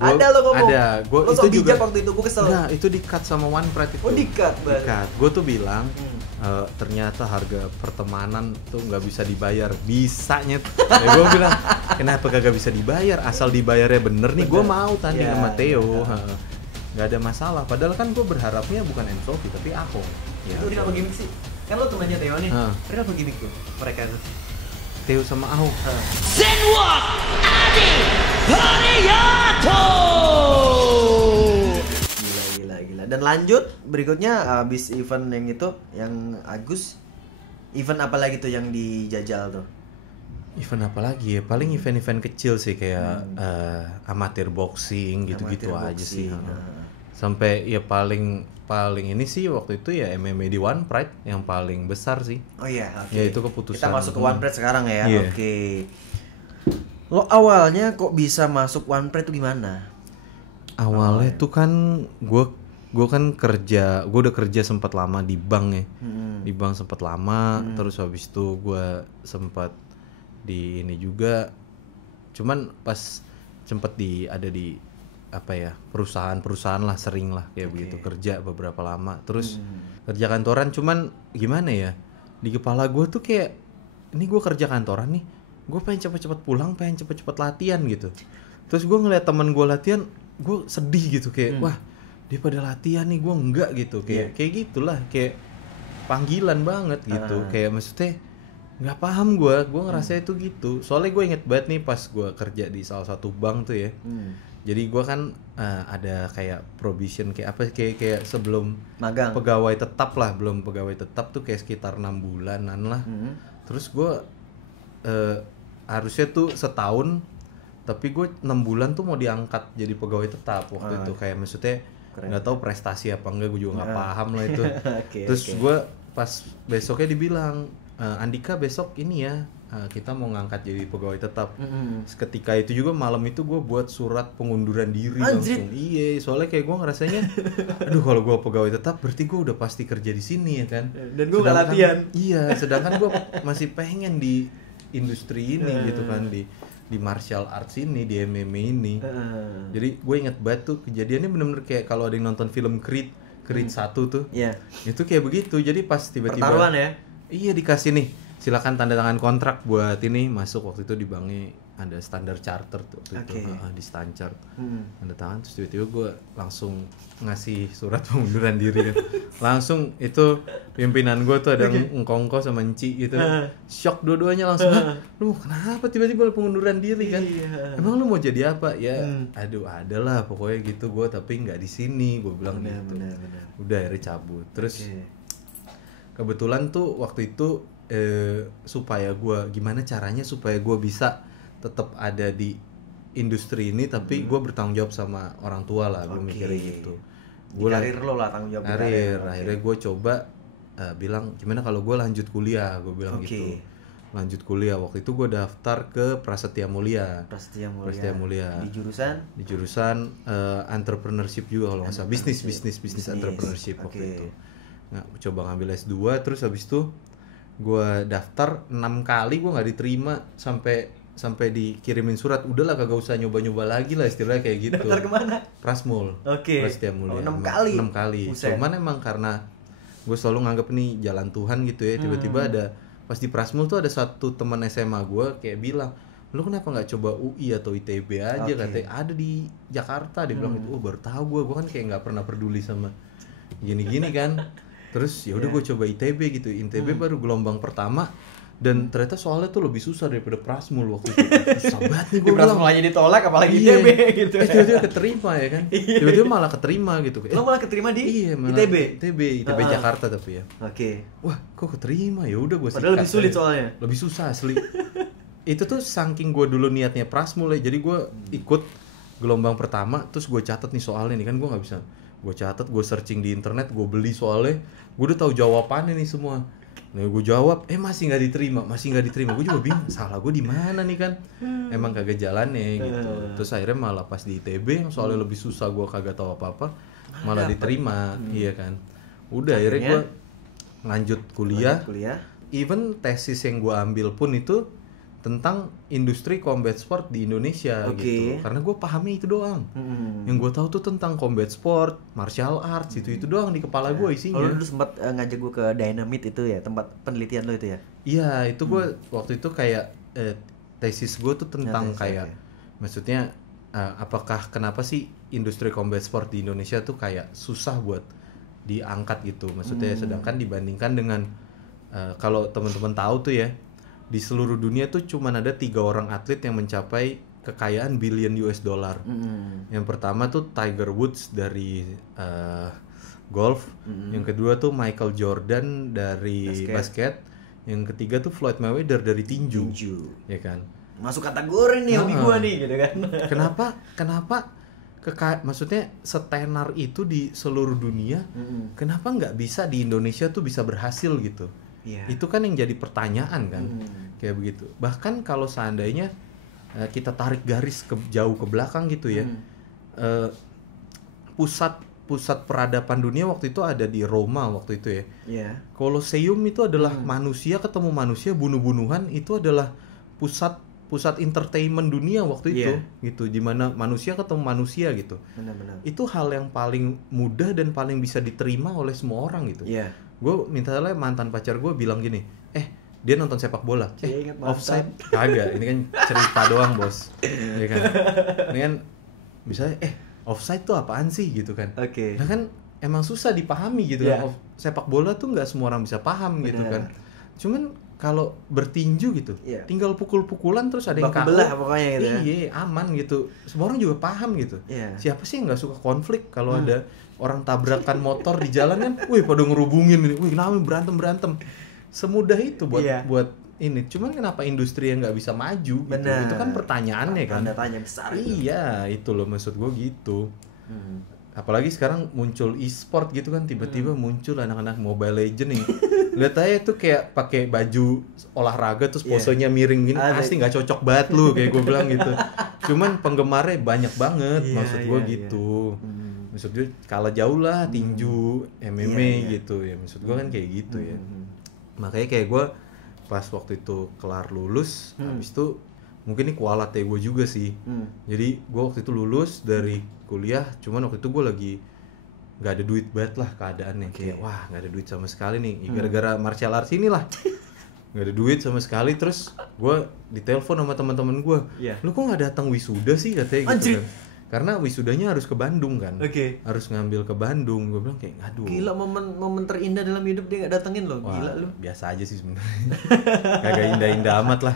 Ada lo ngomong. Ada. Gua lo itu juga waktu itu gue kesel. Nah, itu di-cut sama OnePride itu. Oh, di-cut banget. Di-cut. Gue tuh bilang ternyata harga pertemanan tuh nggak bisa dibayar. Bisanya. Ya gue bilang, kenapa kagak bisa dibayar? Asal dibayarnya bener nih, gue mau tanding sama Theo. Nggak ada masalah. Padahal kan gue berharapnya bukan Ensofi tapi Ahong. Ya. Itu kenapa gimmick sih? Kan lo temannya Theo nih. Kenapa gimmick tuh mereka tuh? Theo sama Ahong. Zenwalk Adi Hariyato. Gila. Dan lanjut berikutnya abis event yang itu, yang Agus, event apa lagi tuh yang dijajal tuh? Event apa lagi ya? Paling event-event kecil sih kayak amatir boxing gitu-gitu Amatir aja boxing, sih. Sampai ya paling ini sih waktu itu ya MMA di OnePride yang paling besar sih. Oh iya, oke. Ya itu keputusan. Kita masuk ke OnePride sekarang ya. Yeah. Oke. Lo awalnya kok bisa masuk OnePride tuh gimana? Awalnya tuh kan gue kan kerja, gue udah kerja sempat lama di bank ya. Di bank sempat lama, terus habis itu gue sempat di ini juga. Cuman pas sempat ada di apa ya, perusahaan lah, sering lah kayak begitu, kerja beberapa lama terus kerja kantoran. Cuman gimana ya, di kepala gue tuh kayak, ini gue kerja kantoran nih, gue pengen cepet-cepet pulang, pengen cepet-cepet latihan gitu. Terus gue ngeliat temen gue latihan, gue sedih gitu kayak wah dia pada latihan nih, gue enggak gitu, kayak gitulah, kayak panggilan banget gitu. Kayak maksudnya nggak paham gue ngerasa itu gitu. Soalnya gue inget banget nih pas gue kerja di salah satu bank tuh ya. Jadi gue kan ada kayak probation, kayak apa, kayak sebelum magang, pegawai tetap lah, belum pegawai tetap tuh kayak sekitar 6 bulanan lah. Terus gue harusnya tuh setahun, tapi gue 6 bulan tuh mau diangkat jadi pegawai tetap waktu itu. Kayak maksudnya nggak tahu prestasi apa enggak, gue juga nggak paham lah itu. Terus gue pas besoknya dibilang, Andika besok ini ya, kita mau ngangkat jadi pegawai tetap. Seketika itu juga malam itu gue buat surat pengunduran diri langsung. Iya, soalnya kayak gue ngerasanya, aduh kalau gue pegawai tetap berarti gue udah pasti kerja di sini ya kan. Dan gue nggak latihan. Iya, sedangkan gue masih pengen di industri ini gitu kan, di martial arts ini, di MMA ini. Jadi gue inget banget tuh kejadiannya bener-bener kayak kalau ada yang nonton film Creed 1 tuh. Iya. Itu kayak begitu. Jadi pas tiba-tiba pertaruhan ya. Iya, dikasih nih, silakan tanda tangan kontrak buat ini masuk. Waktu itu di banknya ada Standard Chartered tuh waktu itu, di Stanchart. Tanda tangan, terus tiba-tiba gue langsung ngasih surat pengunduran diri kan. Langsung itu pimpinan gue tuh ada Ngkongko sama Enci gitu. Shock dua-duanya langsung. Lu kenapa tiba-tiba pengunduran diri kan? Emang lu mau jadi apa? Ya aduh adalah pokoknya gitu gue, tapi nggak di sini, gue bilang gitu. Udah akhirnya cabut. Terus kebetulan tuh waktu itu supaya gue, gimana caranya supaya gue bisa tetap ada di industri ini tapi gue bertanggung jawab sama orang tua lah. Gue mikirnya gitu. Gue karir lo lah, tanggung jawab karir. Akhirnya gue coba bilang gimana kalau gue lanjut kuliah, gue bilang gitu. Lanjut kuliah, waktu itu gue daftar ke Prasetya Mulia. Di jurusan entrepreneurship juga kalau nggak salah, bisnis entrepreneurship waktu itu. Nah, coba ngambil S2, terus habis itu gue daftar 6 kali gue nggak diterima, sampai dikirimin surat, udahlah kagak usah nyoba-nyoba lagi lah, istilahnya kayak gitu. Daftar kemana? Prasmul. Prasetya Mulia. 6 kali. Buset. Cuman emang karena gue selalu nganggep nih jalan Tuhan gitu ya, tiba-tiba ada pas di Prasmul tuh ada satu teman SMA gue kayak bilang, lu kenapa nggak coba UI atau ITB aja, katanya ada di Jakarta. Dia bilang itu, baru tahu gue kan kayak nggak pernah peduli sama gini-gini kan. Terus ya udah gue coba ITB gitu. ITB baru gelombang pertama dan ternyata soalnya tuh lebih susah daripada Prasmul waktu itu. Susah banget nih gue bilang. Prasmul aja ditolak apalagi ITB gitu. Tiba-tiba keterima ya kan. Tiba-tiba malah keterima gitu. Lo malah keterima di ITB Jakarta tapi ya. Wah, kok keterima? Ya udah gue sikat. Padahal lebih sulit soalnya. Lebih susah asli. Itu tuh saking gue dulu niatnya Prasmul ya. Jadi gue ikut gelombang pertama, terus gue catat nih soalnya nih kan, gue nggak bisa. Gue catat, gue searching di internet, gue beli soalnya, gue udah tahu jawabannya nih semua. Nah gue jawab, masih nggak diterima. Gue juga bingung, salah gue di mana nih kan? Emang kagak jalannya gitu. Terus akhirnya malah pas di ITB yang soalnya lebih susah, gue kagak tahu apa-apa, malah diterima, iya kan? Udah akhirnya gue lanjut kuliah. Even tesis yang gue ambil pun itu tentang industri combat sport di Indonesia Oke. gitu. Karena gue pahamnya itu doang. Yang gue tahu tuh tentang combat sport, martial arts, itu doang di kepala gue isinya. Kalau dulu sempat ngajak gue ke Dynamite itu ya, tempat penelitian lo itu ya. Iya, itu gue waktu itu kayak tesis gue tuh tentang tesis, kayak oke. maksudnya apakah kenapa sih industri combat sport di Indonesia tuh kayak susah buat diangkat gitu. Maksudnya sedangkan dibandingkan dengan kalau teman-teman tahu tuh ya, di seluruh dunia tuh cuman ada 3 orang atlet yang mencapai kekayaan billion US dollar. Yang pertama tuh Tiger Woods dari golf, yang kedua tuh Michael Jordan dari basket, yang ketiga tuh Floyd Mayweather dari tinju. Ya kan? Masuk kategori nih hobi gue nih gitu kan. Kenapa maksudnya setenar itu di seluruh dunia, kenapa nggak bisa di Indonesia tuh bisa berhasil gitu? Itu kan yang jadi pertanyaan kan, kayak begitu. Bahkan kalau seandainya kita tarik garis jauh ke belakang gitu ya, pusat peradaban dunia waktu itu ada di Roma waktu itu ya. Colosseum itu adalah manusia ketemu manusia, bunuh-bunuhan, itu adalah pusat entertainment dunia waktu itu gitu, dimana manusia ketemu manusia gitu. Benar-benar. Itu hal yang paling mudah dan paling bisa diterima oleh semua orang gitu. Gue misalnya mantan pacar gue bilang gini, dia nonton sepak bola, offside kagak, ini kan cerita doang bos, ya kan, ini kan misalnya offside tuh apaan sih gitu kan, nah kan emang susah dipahami gitu kan, sepak bola tuh nggak semua orang bisa paham gitu kan, cuman kalau bertinju gitu, tinggal pukul-pukulan terus ada yang KO, belah pokoknya gitu ya. Iya, aman gitu, semua orang juga paham gitu. Siapa sih yang nggak suka konflik kalau ada orang tabrakan motor di jalan kan, wih pada ngerubungin ini, wih kenapa berantem. Semudah itu buat ini. Cuman kenapa industri yang nggak bisa maju? Gitu? Itu kan pertanyaannya kan. Tanda tanya besar. Iya, itu loh maksud gue gitu. Apalagi sekarang muncul e-sport gitu kan, tiba-tiba muncul anak-anak Mobile Legends nih. Lihat aja tuh kayak pakai baju olahraga terus posenya miring gini, pasti nggak cocok banget lu kayak gue bilang gitu. Cuman penggemarnya banyak banget, maksud gue gitu. Maksud gue kalah jauh lah tinju, MMA gitu ya. Maksud gue kan kayak gitu ya. Makanya kayak gue pas waktu itu kelar lulus, habis itu mungkin ini kualat ya gue juga sih. Jadi gue waktu itu lulus dari kuliah, cuman waktu itu gue lagi nggak ada duit banget lah keadaannya. Kayak wah nggak ada duit sama sekali nih, gara-gara martial arts inilah. Nggak ada duit sama sekali. Terus gue ditelepon sama teman-teman gue, lu kok nggak datang wisuda sih katanya gitu kan. Karena wisudanya harus ke Bandung kan, harus ngambil ke Bandung. Gue bilang kayak, aduh. Gila, momen terindah dalam hidup dia nggak datengin lo. Gila lu. Biasa aja sih sebenarnya. Kagak indah-indah amat lah.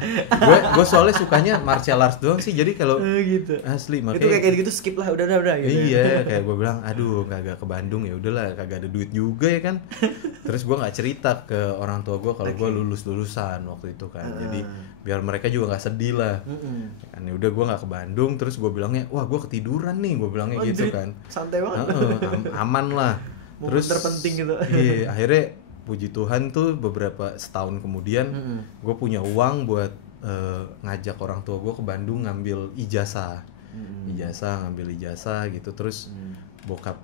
Gue soalnya sukanya martial arts doang sih. Jadi kalau gitu. Asli makanya. Itu kayak gitu skip lah, udah gitu. Iya, kayak gue bilang, aduh kagak ke Bandung ya udahlah, kagak ada duit juga ya kan. Terus gue nggak cerita ke orang tua gue kalau gue lulusan waktu itu kan. Jadi biar mereka juga nggak sedih lah. Kan udah gue nggak ke Bandung. Terus gue bilangnya, wah gue ketiduran nih, gue bilangnya gitu kan. Santai banget. Aman lah. Terus terpenting gitu. Iya, akhirnya puji Tuhan tuh beberapa setahun kemudian gue punya uang buat ngajak orang tua gue ke Bandung ngambil ijazah. Ngambil ijazah gitu. Terus bokap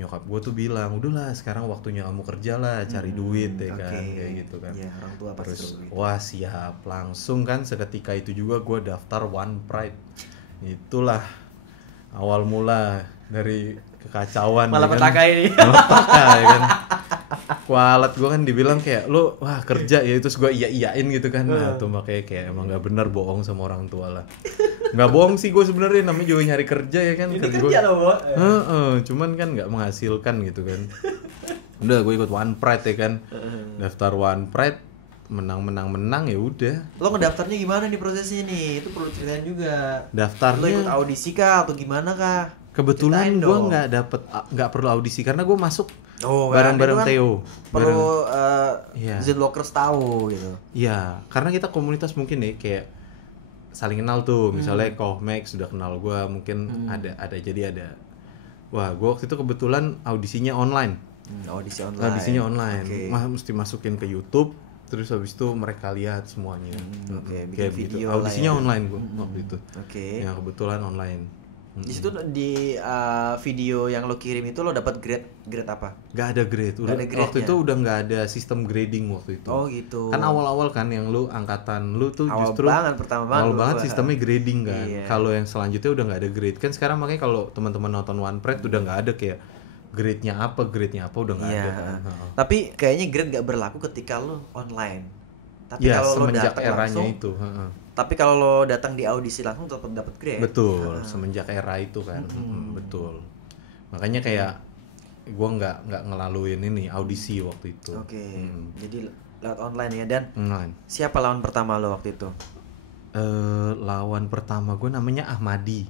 nyokap gue tuh bilang, udahlah sekarang waktunya kamu kerja lah, cari duit ya kan, kayak gitu kan. Iya, orang tua pasti. Terus wah siap, langsung kan seketika itu juga gue daftar One Pride. Itulah awal mula dari kekacauan. Malah petaka ini. Petaka ya kan. Kualat gue kan dibilang kayak lo wah kerja ya, terus gue iyain gitu kan. Nah tuh makanya kayak emang nggak benar bohong sama orang tua lah. Nggak bohong sih gue sebenarnya, namanya juga nyari kerja ya kan. Ini kerja loh, Bo. Cuman kan nggak menghasilkan gitu kan. Udah gue ikut One Pride ya kan. Daftar One Pride, menang ya udah. Lo ngedaftarnya gimana nih prosesnya nih? Itu perlu ceritain juga. Daftarnya lo ikut audisi kah atau gimana kah? Kebetulan gue nggak perlu audisi karena gue masuk bareng-bareng Theo. Perlu Zenlockers tahu gitu. Iya, karena kita komunitas mungkin nih kayak saling kenal tuh. Misalnya Kohmex sudah kenal gue, mungkin ada. Wah, gue waktu itu kebetulan audisinya online. Audisinya online. Mesti masukin ke YouTube. Terus habis itu mereka lihat semuanya. Bikin kayak video gitu. Audisinya online gue waktu itu. Oke. Yang kebetulan online. Di situ di video yang lo kirim itu lo dapat grade apa? Gak ada grade. Nggak ada grade-nya. Waktu itu udah nggak ada sistem grading waktu itu. Oh gitu. Kan awal-awal kan yang lu angkatan lu tuh Awal justru pertama banget awal lu banget gua. sistemnya grading kan. Iya. Kalau yang selanjutnya udah nggak ada grade kan sekarang makanya kalau teman-teman nonton One Pride udah nggak ada kayak grade-nya apa udah nggak Iya. ada. Heeh. Tapi kayaknya grade gak berlaku ketika lo online. Tapi Ya kalau lo semenjak datang eranya langsung, itu. Heeh. tapi kalau lo datang di audisi langsung tetap dapat grade. Betul, semenjak era itu kan. Betul. Makanya kayak gua nggak ngelaluin ini audisi waktu itu. Oke. Jadi lewat online ya. Dan Online. siapa lawan pertama lo waktu itu? Lawan pertama gue namanya Ahmadi.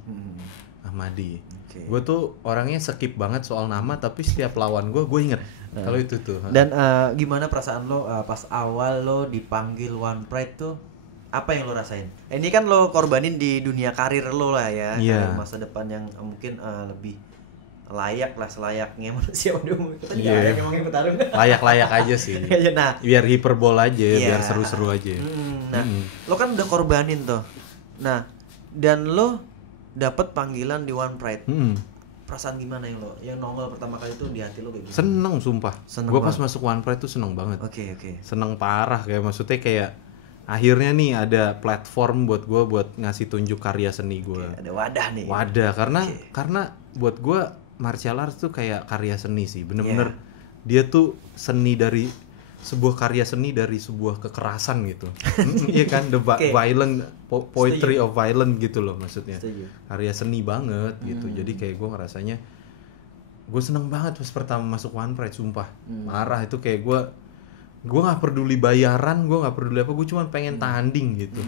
Ahmadi. Oke. Gue tuh orangnya skip banget soal nama tapi setiap lawan gue inget kalau itu tuh. Dan gimana perasaan lo pas awal lo dipanggil One Pride tuh? Apa yang lo rasain? Ini kan lo korbanin di dunia karir lo lah ya. Iya. Karir masa depan yang mungkin lebih layak lah, selayaknya manusia udah kita Iya. layak ngomongin bertarung. Layak-layak aja sih. Ya, nah, Biar hiperbol aja, Iya. biar seru-seru aja. Nah, lo kan udah korbanin tuh. Nah, dan lo dapat panggilan di One Pride. Perasaan gimana yang nongol pertama kali tuh di hati lo kayak gimana? Seneng sumpah. Seneng Gue pas banget. masuk One Pride tuh seneng banget. Oke. Seneng parah kayak maksudnya kayak akhirnya nih ada platform buat gue buat ngasih tunjuk karya seni gue. Ada wadah nih. Wadah karena buat gue martial arts tuh kayak karya seni sih bener-bener dia tuh seni dari sebuah karya seni dari sebuah kekerasan gitu. Iya kan the violent poetry of violence gitu loh maksudnya. Setuju. Karya seni banget gitu. Jadi kayak gue ngerasanya gue seneng banget pas pertama masuk One Pride sumpah. Marah itu kayak gue nggak peduli bayaran, gue nggak peduli apa, gue cuma pengen tanding gitu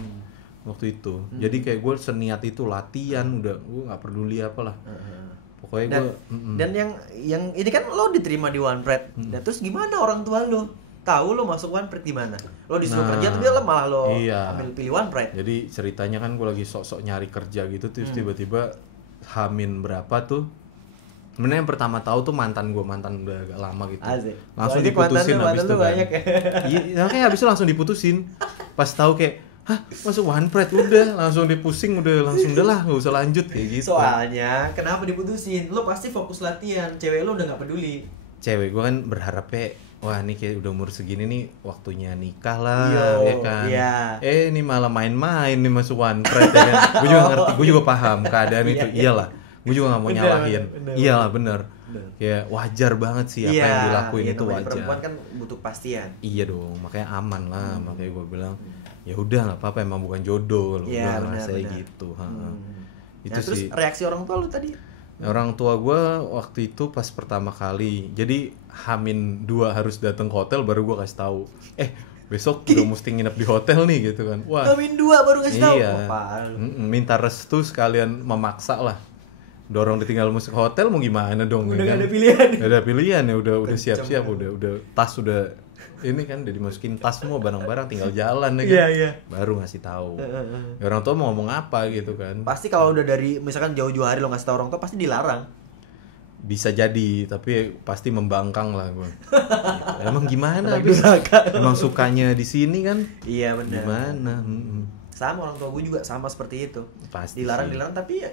waktu itu. Jadi kayak gue seniat itu latihan udah gue nggak peduli apalah. Pokoknya gue Dan yang ini kan lo diterima di One Pride. Dan terus gimana orang tua lo? Tahu lo masuk One Pride gimana? Lo disuruh kerja tapi lo malah lo ambil pilih One Pride. Jadi ceritanya kan gue lagi sok-sok nyari kerja gitu terus tiba-tiba Hamin berapa tuh. Sebenarnya yang pertama tahu tuh mantan udah agak lama gitu. Asik. Langsung Banyak diputusin mantan habis lu itu kan. banyak ya. Iya, kayak habis itu langsung diputusin. Pas tahu kayak, "Hah, masuk One Pride udah langsung dipusing langsung lah nggak usah lanjut kayak gitu." Soalnya kenapa diputusin? Lo pasti fokus latihan. Cewek lo udah nggak peduli. Cewek gue kan berharapnya wah ini kayak udah umur segini nih waktunya nikah lah Yo, ya kan. iya. Ini malah main-main nih masuk One Pride ya kan. Gue juga ngerti, gue juga paham keadaan itu. Iyalah. Gue juga gak mau nyalahin. Iyalah bener. Kayak wajar banget sih apa yang dilakuin itu namanya wajar. Perempuan kan butuh kepastian. Iya dong, makanya aman lah. Makanya gue bilang ya udah nggak apa-apa emang bukan jodoh. Iya, Gue benar, ngerasa benar. gitu. Itu Nah, terus sih. reaksi orang tua lo tadi? Orang tua gue waktu itu pas pertama kali, jadi Hamin 2 harus datang ke hotel baru gue kasih tahu. Besok udah mesti nginep di hotel nih gitu kan. Wah. Amin 2 baru kasih tahu. Iya. Oh, parah lu. Minta restu sekalian memaksa lah. Dorong ditinggal masuk hotel mau gimana dong? Udah ya nggak kan? ada pilihan. Nggak ada pilihan ya udah siap-siap udah tas udah ini kan udah dimasukin tas semua barang-barang tinggal jalan ya kan. Iya. Baru ngasih tahu. Ya, orang tua mau ngomong apa gitu kan. Pasti kalau udah dari misalkan jauh-jauh hari lo ngasih tahu orang tua pasti dilarang. Bisa jadi tapi pasti membangkang lah gue. Gitu. Emang gimana Anak habis durhaka. emang sukanya di sini kan Iya benar. gimana. Sama orang tua gue juga sama seperti itu. Pasti Dilarang sih. tapi ya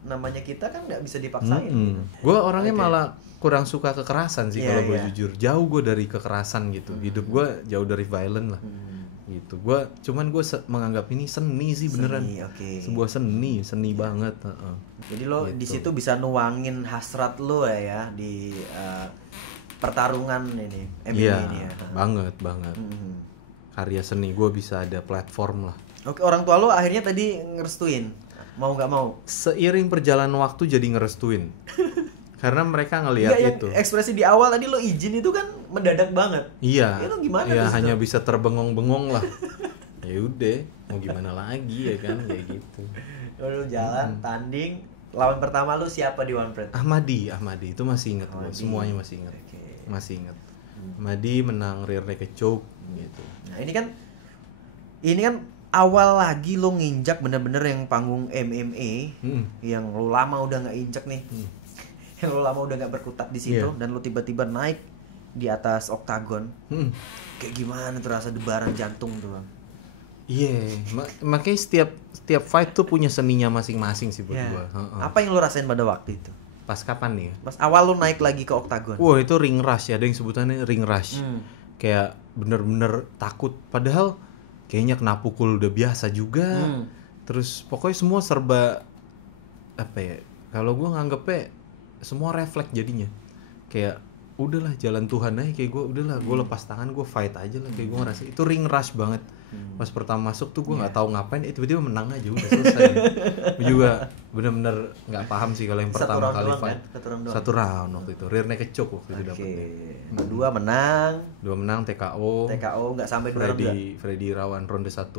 namanya kita kan nggak bisa dipaksain. Gitu. Gue orangnya malah kurang suka kekerasan sih Iya, kalau gue iya. jujur. Jauh gue dari kekerasan gitu. Hidup gue jauh dari violent lah. Gitu. Gue menganggap ini seni sih beneran. Seni, oke. Sebuah seni banget. Jadi lo Gitu. di situ bisa nuangin hasrat lo ya di pertarungan ini MMA Iya, ini ya. banget. Karya seni gue bisa ada platform lah. Oke, orang tua lo akhirnya tadi ngerestuin. Mau nggak mau? Seiring perjalanan waktu jadi ngerestuin. Karena mereka ngelihat Nggak, yang itu. ekspresi di awal tadi lo izin itu kan mendadak banget. Iya. Itu gimana Ya di situ? hanya bisa terbengong-bengong lah. Ya udah, mau gimana lagi ya kan kayak gitu. Lo jalan tanding, lawan pertama lo siapa di One Pride? Ahmadi itu masih inget gue, Ahmadi. semuanya masih inget. Oke. Masih inget. Ahmadi menang rear naked choke gitu. Nah, ini kan awal lagi lo nginjak bener-bener yang panggung MMA yang lo lama udah nggak injak nih. Yang lo lama udah nggak berkutat di situ Iya. dan lo tiba-tiba naik di atas oktagon. Kayak gimana tuh rasa debaran jantung tuh, Bang? Iya, makanya setiap fight tuh punya seninya masing-masing sih buat gua. Apa yang lu rasain pada waktu itu? Pas kapan nih? Pas awal lu naik lagi ke oktagon. Wah, itu ring rush ya, ada yang sebutannya ring rush. Kayak bener-bener takut, padahal kayaknya kena pukul udah biasa juga. Terus pokoknya semua serba apa ya? Kalau gua nganggepnya semua refleks jadinya. Kayak udahlah jalan Tuhan aja, kayak gua udahlah gua lepas tangan, gua fight aja lah, kayak gua ngerasa itu ring rush banget. Pas pertama masuk tuh gue nggak tahu ngapain, tiba-tiba menang aja udah selesai. Gue juga bener-bener nggak paham sih kalau yang pertama kali fight. Satu round waktu itu, rear naked choke waktu itu dapetnya. Dua menang TKO nggak sampai 2 round. Freddy Irawan ronde 1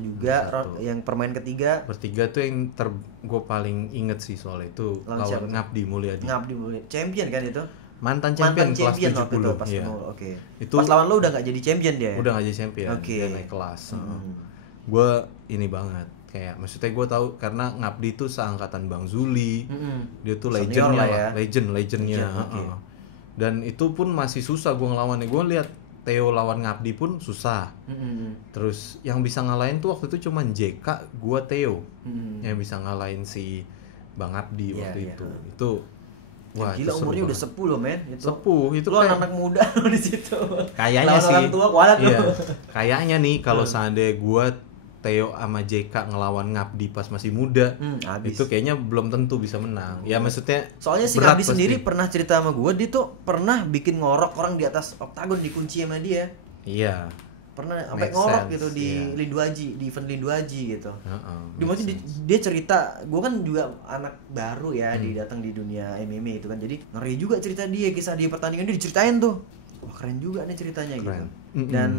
juga. Yang permain ketiga tuh yang gue paling inget sih soal itu lawan Ngabdi Mulyadi. Champion kan itu, mantan champion kelas 70 pas ya. Itu pas lawan lu udah nggak jadi champion dia. Udah nggak jadi champion, dia naik kelas. Gue ini banget, kayak maksudnya gue tahu karena Ngabdi itu seangkatan Bang Zuli. Dia tuh legendnya lah, legendnya. Dan itu pun masih susah gue ngelawannya. Gue lihat Theo lawan Ngabdi pun susah. Terus yang bisa ngalahin tuh waktu itu cuman JK, gue Theo yang bisa ngalahin si Bang Ngabdi waktu itu. Itu wah, gila, umurnya udah sepuh loh men. Sepuh itu lo anak muda lo di situ. Kayaknya sih. Orang tua kualat iya. Kayaknya nih kalau seandainya gua Theo sama JK ngelawan Ngabdi pas masih muda, itu kayaknya belum tentu bisa menang. Ya maksudnya soalnya si Ngabdi sendiri pernah cerita sama gua, dia tuh pernah bikin ngorok orang di atas oktagon, dikunci sama dia. Iya. Pernah sampai ngorok gitu di Lindu Aji, di event Lindu Aji gitu. Dia cerita, gue kan juga anak baru ya, datang di dunia MMA itu kan, jadi ngeri juga cerita dia, kisah dia pertandingan dia diceritain tuh. Wah keren juga nih ceritanya gitu. Dan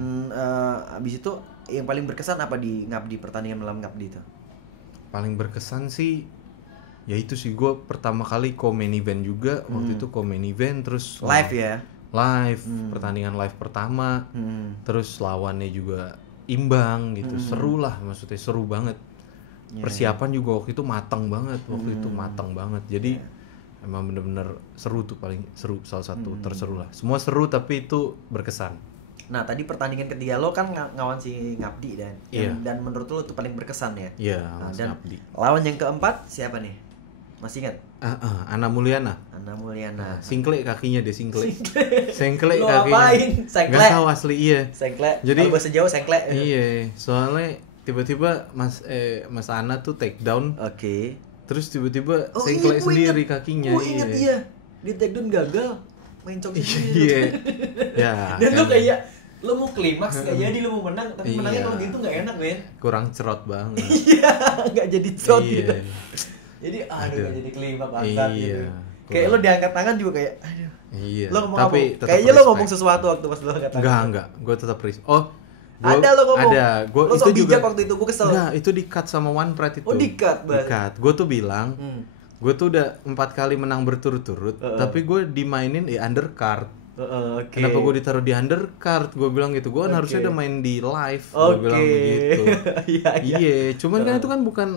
abis itu yang paling berkesan apa di Ngabdi, pertandingan malam Ngabdi itu? Paling berkesan sih ya itu sih, gue pertama kali co-main event juga. Waktu itu co-main event terus live ya? Live, pertandingan live pertama. Terus lawannya juga imbang gitu. Seru lah, maksudnya seru banget. Persiapan juga waktu itu matang banget. Jadi emang bener-bener seru tuh, paling seru, salah satu terseru lah. Semua seru tapi itu berkesan. Nah tadi pertandingan ketiga lo kan ngawan si Ngabdi dan menurut lo itu paling berkesan ya? Iya, dan Ngabdi. Lawan yang keempat siapa nih? Masih ingat? Ana Mulyana. Singklek kakinya deh, singklek lo kakinya. Ngapain? Sengklek? Gak tahu asli, iya. Sengklek. Jadi bahasa Jawa sengklek. Iya, soalnya tiba-tiba Mas Ana tuh take down. Oke. Terus tiba-tiba sengklek sendiri kakinya. Gue inget iya. Di take down gagal. Main cok sendiri. Iya. Ya. Dan tuh kayak lo mau klimaks gak jadi, lo mau menang tapi menangnya kalau gitu gak enak men. Kurang cerot banget. Iya, gak jadi cerot gitu. Jadi gak jadi klimaks angkat gitu. Kayak lo diangkat tangan juga kayak aduh. Iya. Lo ngomong tapi kayaknya lo ngomong sesuatu waktu pas lo angkat tangan. Enggak, gue tetap ada lo ngomong. Ada, gue itu juga waktu itu gue kesel. Enggak, itu di cut sama One Pride itu. Oh, di cut. Gue tuh bilang, gue tuh udah 4 kali menang berturut-turut, tapi gue dimainin di undercard. Kenapa gue ditaruh di undercard? Gue bilang gitu. Gue kan harusnya udah main di live. Gue bilang begitu. Iya, cuman kan itu kan bukan,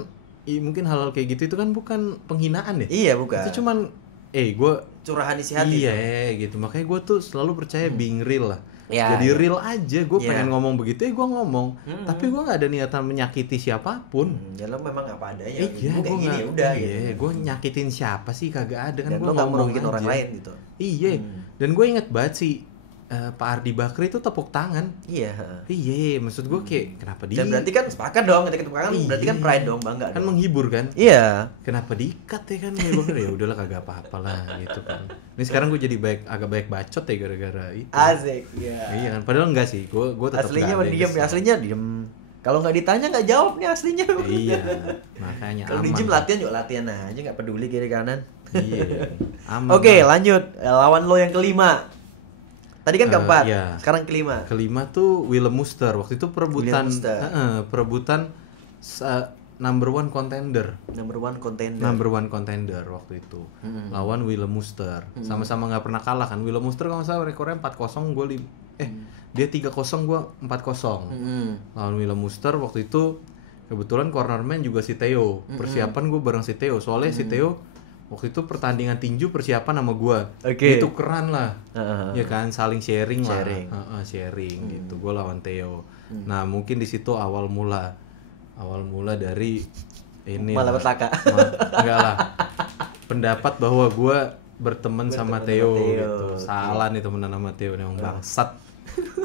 mungkin hal-hal kayak gitu itu kan bukan penghinaan ya. Iya, bukan. Itu cuman gue curahan isi hati. Iya, gitu. Makanya gue tuh selalu percaya being real lah. Ya, jadi real aja, gue pengen ngomong begitu gue ngomong, tapi gue nggak ada niatan menyakiti siapapun. Ya lo memang apa adanya. Iya, gue nggak. Udah. Iya, gue nyakitin siapa sih, kagak ada kan. Dan gue nggak merugikan orang lain gitu. Iya, dan gue inget banget sih Pak Ardi Bakri itu tepuk tangan. Iya, maksud gue kayak kenapa dia? Dan berarti kan sepakat dong ketika tepuk tangan, berarti kan pride dong, bangga. Kan menghibur kan? Iya. Kenapa diikat ya kan? Ya udahlah kagak apa-apa lah gitu kan. Ini sekarang gue jadi agak baik bacot ya gara-gara itu. Asik, ya. Iya kan, padahal enggak sih, gue tetap aslinya diem. Kalau nggak ditanya nggak jawab nih aslinya. Iya, makanya kalau di gym latihan yuk latihan aja, nggak peduli kiri kanan. Iya. Aman. Oke, lanjut. Lawan lo yang kelima. Tadi kan keempat, sekarang kelima. Kelima tuh Willem Muster. Waktu itu perebutan number one contender waktu itu. Lawan Willem Muster. Sama-sama nggak pernah kalah kan. Willem Muster kalau nggak salah rekornya 4-0, dia 3-0, gue 4-0. Lawan Willem Muster waktu itu kebetulan cornerman juga si Theo. Persiapan gue bareng si Theo. Soalnya si Theo waktu itu pertandingan tinju persiapan sama gue. Oke. Itu keren lah. Ya kan, saling sharing lah. Sharing Hmm. gitu. Gue lawan Theo. Nah mungkin di situ awal mula dari ini Malapetaka. enggak lah, pendapat bahwa gue berteman sama Theo gitu. Okay. Salah nih temenan sama Theo nih, yang bangsat.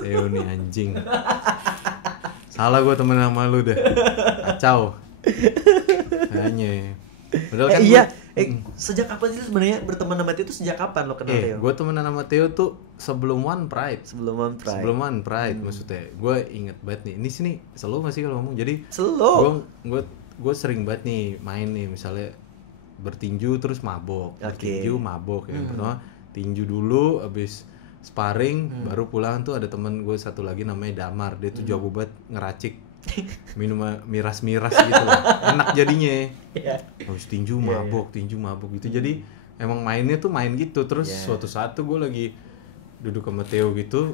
Theo nih anjing. Salah gue temen sama lu deh. Kacau. Kayaknya. Padahal kan sejak kapan sih sebenarnya berteman sama Theo itu sejak kapan lo kenal Theo? gue temenan sama Theo tuh sebelum One Pride. Sebelum One Pride. Maksudnya. Gue inget banget nih. Ini sini selalu gak sih kalau ngomong? Jadi Selalu. gue sering banget nih main nih, misalnya bertinju terus mabok. Bertinju mabok ya. Pertama tinju dulu, abis sparring, baru pulang tuh ada temen gue satu lagi namanya Damar. Dia tuh jago banget ngeracik minum miras-miras gitu loh. Enak jadinya. Habis tinju mabok gitu. Jadi emang mainnya tuh main gitu. Terus suatu saat tuh gue lagi duduk sama Theo gitu,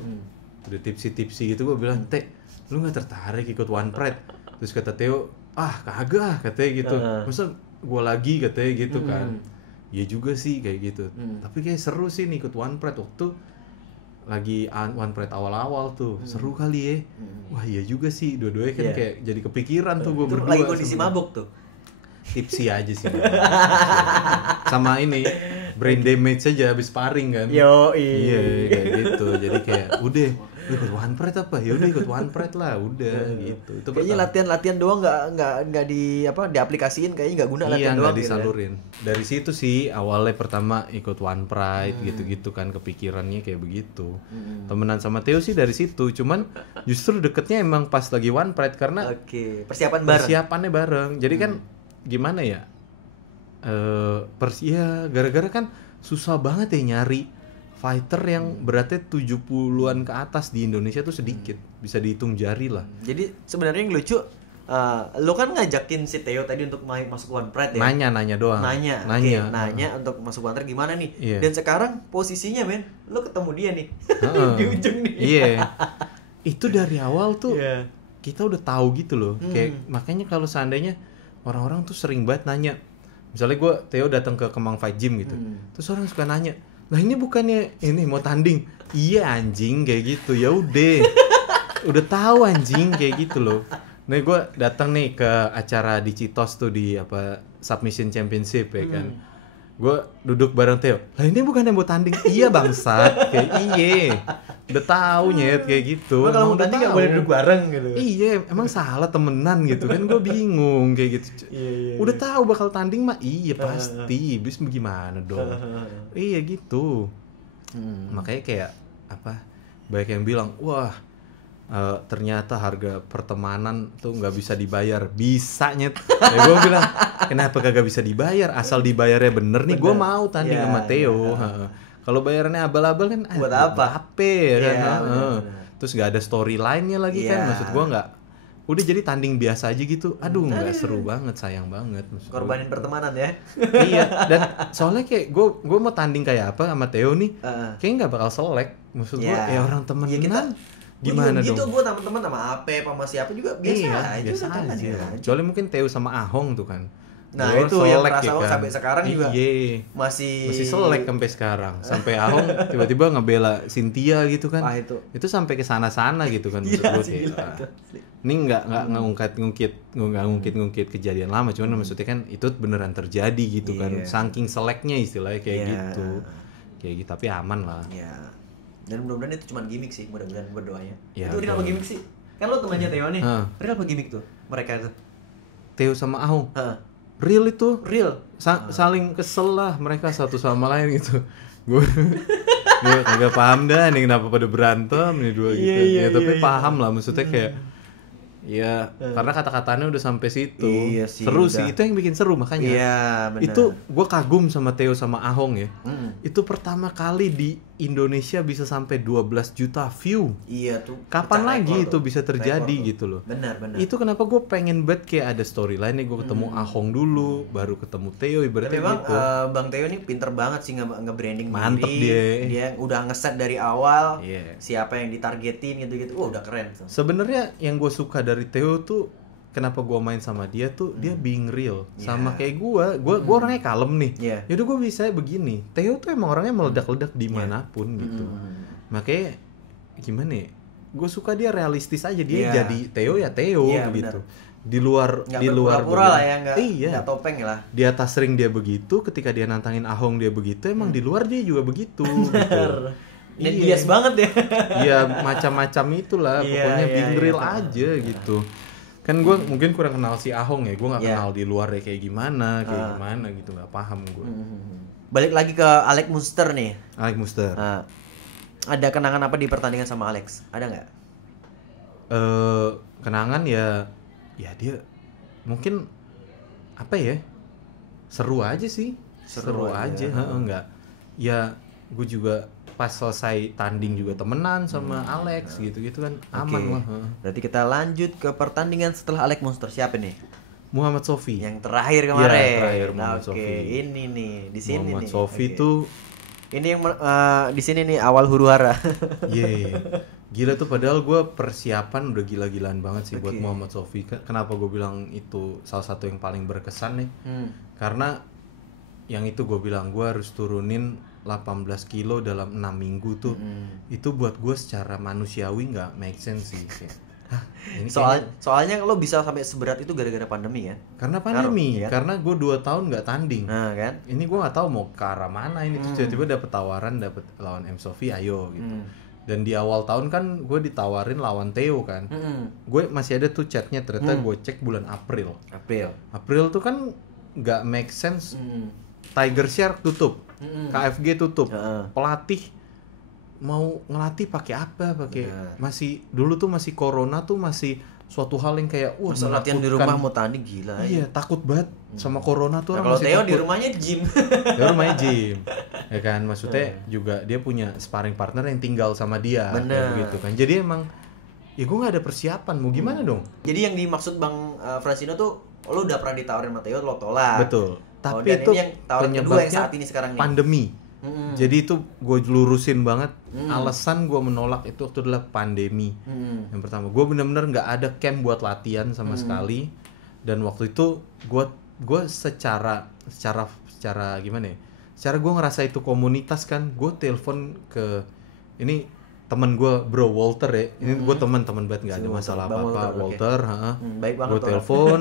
udah tipsi gitu, gue bilang, "Teh, lu gak tertarik ikut One Pride?" Terus kata Theo, kagak katanya gitu. Masa gue lagi katanya gitu kan. Ya juga sih kayak gitu. Tapi kayak seru sih nih ikut One Pride waktu lagi One Pride awal-awal tuh. Seru kali ya. Wah iya juga sih, dua-duanya kan kayak jadi kepikiran tuh gue berdua. Lagi kondisi mabuk tuh. Tipsi aja sih. Sama ini brain damage aja habis sparring kan. Iya kayak gitu. Jadi kayak udah ikut One Pride apa? Ya udah ikut One Pride lah, udah gitu. Itu kayaknya latihan doang nggak diaplikasiin, kayaknya nggak guna latihan doang. Iya, nggak disalurin. Gitu. Dari situ sih awalnya pertama ikut One Pride gitu-gitu kan, kepikirannya kayak begitu. Temenan sama Theo sih dari situ. Cuman justru deketnya emang pas lagi One Pride karena persiapannya bareng. Jadi kan gimana ya? Gara-gara kan susah banget ya nyari fighter yang beratnya 70-an ke atas di Indonesia tuh sedikit. Bisa dihitung jari lah. Jadi sebenarnya yang lucu, lo kan ngajakin si Theo tadi untuk masuk One Pride ya? Nanya doang. Nanya untuk masuk One Pride gimana nih? Dan sekarang posisinya lo ketemu dia nih di ujung nih. Iya. Itu dari awal tuh kita udah tahu gitu loh. Kayak makanya kalau seandainya orang-orang tuh sering banget nanya. Misalnya gue Theo datang ke Kemang Fight Gym gitu. Terus orang suka nanya, "Lah ini bukannya ini mau tanding?" Iya anjing kayak gitu. Ya udah tahu anjing kayak gitu loh. Nah gue datang nih ke acara di Citos tuh di Submission Championship ya kan. Gue duduk bareng Theo. "Lah ini bukannya mau tanding?" Iya bangsat. Kayak udah tahu nyet kayak gitu. Kalau mau tanding nggak boleh duduk bareng gitu. Iya emang salah temenan gitu kan. Gue bingung kayak gitu. Udah tahu bakal tanding mah iya pasti. Bis gimana dong. Iya gitu. Makanya kayak banyak yang bilang, "Wah ternyata harga pertemanan tuh nggak bisa dibayar." Bisa nyet. Ya gue bilang, kenapa kagak bisa dibayar? Asal dibayarnya bener nih, gue mau tanding sama Theo. Kalau bayarannya abal-abal kan buat apa? Ya kan? Terus nggak ada storyline-nya lagi kan. Maksud gue nggak, udah jadi tanding biasa aja gitu. Aduh nggak seru banget, sayang banget. Korbanin pertemanan ya. Iya. Dan soalnya kayak gue mau tanding kayak apa sama Theo nih, kayaknya nggak bakal selek. Maksud gue ya orang temenan. Gimana gitu, dong? gue teman-teman sama Ape sama siapa juga biasa aja. Kecuali mungkin Theo sama Ahong tuh kan. Nah gua itu yang selek, merasa ya kan? sampai sekarang juga masih selek sampai sekarang. Sampai Ahong tiba-tiba ngebela Cynthia gitu kan. Itu sampai ke sana-sana gitu kan. Maksud gue kayak ini nggak ngungkit kejadian lama, cuman maksudnya kan itu beneran terjadi gitu kan. Saking seleknya istilahnya kayak gitu. Kayak gitu, tapi aman lah. Dan mudah-mudahan itu cuma gimmick sih, mudah-mudahan berdoanya. Ya, itu real apa gimmick sih? Kan lo temannya Theo nih. Real apa gimmick tuh mereka itu? Theo sama Ahong. Real itu. Saling kesel lah mereka satu sama lain gitu. Gue agak paham dah nih kenapa pada berantem nih dua gitu. Tapi paham lah maksudnya kayak karena kata-katanya udah sampai situ. Seru sih, itu yang bikin seru makanya. Benar. Itu gue kagum sama Theo sama Ahong ya. Itu pertama kali di Indonesia bisa sampai 12 juta view. Iya tuh. Kapan lagi itu bisa terjadi gitu loh. Benar. Itu kenapa gue pengen banget kayak ada storyline nih, gue ketemu Ahong dulu, baru ketemu Theo ibaratnya. Tapi memang gitu. Bang Theo ini pinter banget sih nge-branding mantep diri. Dia udah ngeset dari awal siapa yang ditargetin gitu-gitu. Udah keren tuh. Sebenarnya yang gue suka dari Theo tuh kenapa gue main sama dia tuh dia being real sama kayak gue orangnya kalem nih. Yaudah gue bisa begini. Theo tuh emang orangnya meledak-ledak dimanapun gitu. Makanya gimana ya? Gue suka dia realistis aja, dia jadi Theo ya Theo gitu. Di luar lah ya, nggak topeng lah. Di atas ring dia begitu, ketika dia nantangin Ahong dia begitu, emang di luar dia juga begitu gitu. Bias banget ya. Iya, macam-macam itulah, pokoknya being real aja gitu. Kan gue mungkin kurang kenal si Ahong ya, gue nggak kenal di luar kayak gimana gitu, nggak paham gue. Balik lagi ke Alex Munster nih. Alex Munster. Ada kenangan apa di pertandingan sama Alex? Ada nggak? Kenangan ya dia mungkin apa ya, seru aja sih, seru aja. Enggak ya, gue juga pas selesai tanding juga temenan sama Alex gitu kan, aman lah. Berarti kita lanjut ke pertandingan setelah Alex Munster. Siapa nih? Muhammad Sofi. Yang terakhir kemarin. Ya, terakhir Muhammad Sofi. Ini nih di sini Muhammad nih. Sofi tuh ini yang di sini nih awal huru-hara. Gila tuh, padahal gue persiapan udah gila-gilaan banget sih buat Muhammad Sofi. Kenapa gue bilang itu salah satu yang paling berkesan nih? Karena yang itu gue bilang gue harus turunin 18 kilo dalam 6 minggu tuh. Itu buat gue secara manusiawi nggak make sense sih. Ini soalnya lo bisa sampai seberat itu gara-gara pandemi kan? Karena pandemi, karena gue 2 tahun nggak tanding. Kan? Ini gue nggak tahu mau ke arah mana ini. Tiba-tiba dapet tawaran, dapet lawan M Sofi, ayo gitu. Dan di awal tahun kan gue ditawarin lawan Theo kan. Gue masih ada tuh chatnya, ternyata gue cek bulan April tuh kan nggak make sense. Tiger Shark tutup, KFG tutup, pelatih mau ngelatih pakai apa? Masih dulu tuh masih corona tuh masih suatu hal yang kayak latihan di rumah mau tanding gila. Iya, takut banget sama corona tuh. Kalau Theo di rumahnya gym. Ya kan, maksudnya juga dia punya sparring partner yang tinggal sama dia gitu kan. Jadi emang ya gue nggak ada persiapan, mau gimana dong? Jadi yang dimaksud Bang Francino tuh lo udah pernah ditawarin sama Theo, lo tolak. Betul. Tapi itu yang tawaran kedua yang saat ini sekarang nih. Pandemi. Jadi itu gue lurusin banget. Alasan gue menolak itu waktu adalah pandemi. Yang pertama, gue benar-benar nggak ada camp buat latihan sama sekali. Dan waktu itu gue secara gimana ya? Secara gue ngerasa itu komunitas kan. Gue telepon ke ini teman gue, Bro Walter ya. Ini gue teman banget, nggak ada masalah apa-apa. Walter, baik banget. Gue telepon,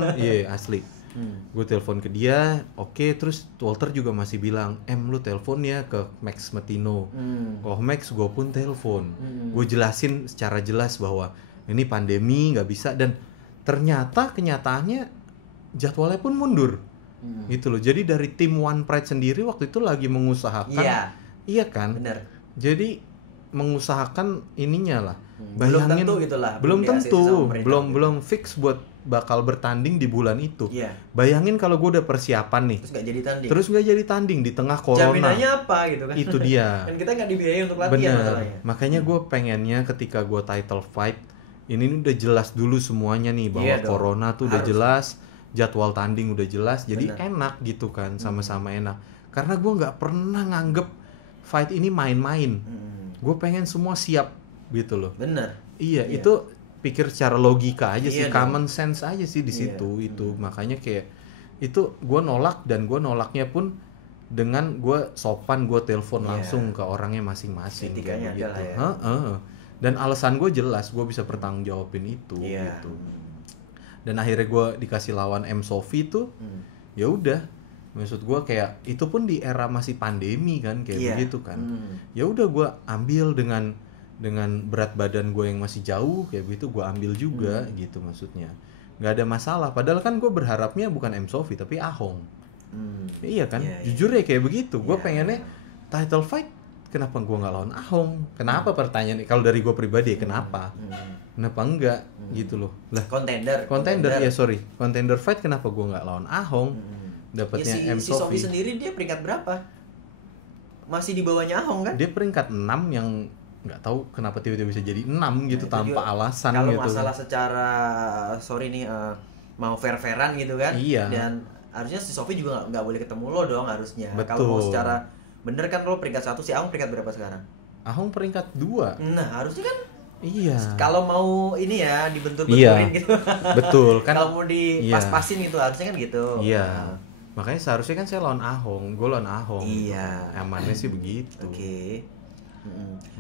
asli. Gue telepon ke dia, terus Walter juga masih bilang, lu telepon ya ke Max Metino. Kalau Max gue pun telepon, gue jelasin secara jelas bahwa ini pandemi nggak bisa, dan ternyata kenyataannya jadwalnya pun mundur, gitu loh. Jadi dari tim One Pride sendiri waktu itu lagi mengusahakan, iya kan? Bener. Jadi mengusahakan ininya lah. Bayangin, belum tentu, belum fix buat bakal bertanding di bulan itu. Bayangin kalau gue udah persiapan nih, terus nggak jadi tanding di tengah corona. Jaminannya apa gitu kan? Itu dia. Dan kita nggak dibiayai untuk latihan. Bener. Makanya gue pengennya ketika gue title fight ini udah jelas dulu semuanya nih, bahwa corona tuh udah jelas, jadwal tanding udah jelas, jadi enak gitu kan, sama-sama enak. Karena gue nggak pernah nganggep fight ini main-main. Gue pengen semua siap gitu loh. Iya, itu pikir secara logika aja sih, common sense aja sih di situ itu. Makanya kayak itu gue nolak, dan gue nolaknya pun dengan gue sopan, gue telepon langsung ke orangnya masing-masing kayak gitu. Dan alasan gue jelas, gue bisa bertanggung jawabin itu gitu. Dan akhirnya gue dikasih lawan M Sofi tuh, ya udah. Maksud gue kayak itu pun di era masih pandemi kan, kayak begitu kan. Ya udah gue ambil dengan berat badan gue yang masih jauh kayak begitu, gue ambil juga gitu, maksudnya nggak ada masalah. Padahal kan gue berharapnya bukan M Sofi tapi Ahong. Iya kan, jujur ya kayak begitu. Gue pengennya title fight, kenapa gue nggak lawan Ahong? Kenapa pertanyaan kalau dari gue pribadi, kenapa enggak gitu loh? Lah contender ya, sorry, contender fight, kenapa gue nggak lawan Ahong? Dapatnya M Sofi. Si Sofi sendiri dia peringkat berapa? Masih di bawahnya Ahong kan? Dia peringkat 6 yang nggak tahu kenapa tiba-tiba bisa jadi 6 gitu, tanpa alasan kalau gitu. Kalau masalah secara mau fair-fairan gitu kan. Dan harusnya si Sofi juga nggak boleh ketemu lo dong harusnya. Kalau mau secara bener kan lo peringkat 1, si Ahong peringkat berapa sekarang? Ahong peringkat 2. Nah, harusnya kan Iya. Kalau mau ini ya dibentur-benturin gitu. Betul kan. Kalau mau dipas-pasin gitu harusnya kan gitu. Iya. Makanya seharusnya kan saya lawan Ahong, gue lawan Ahong. Iya. Gitu. Amannya sih begitu. Oke.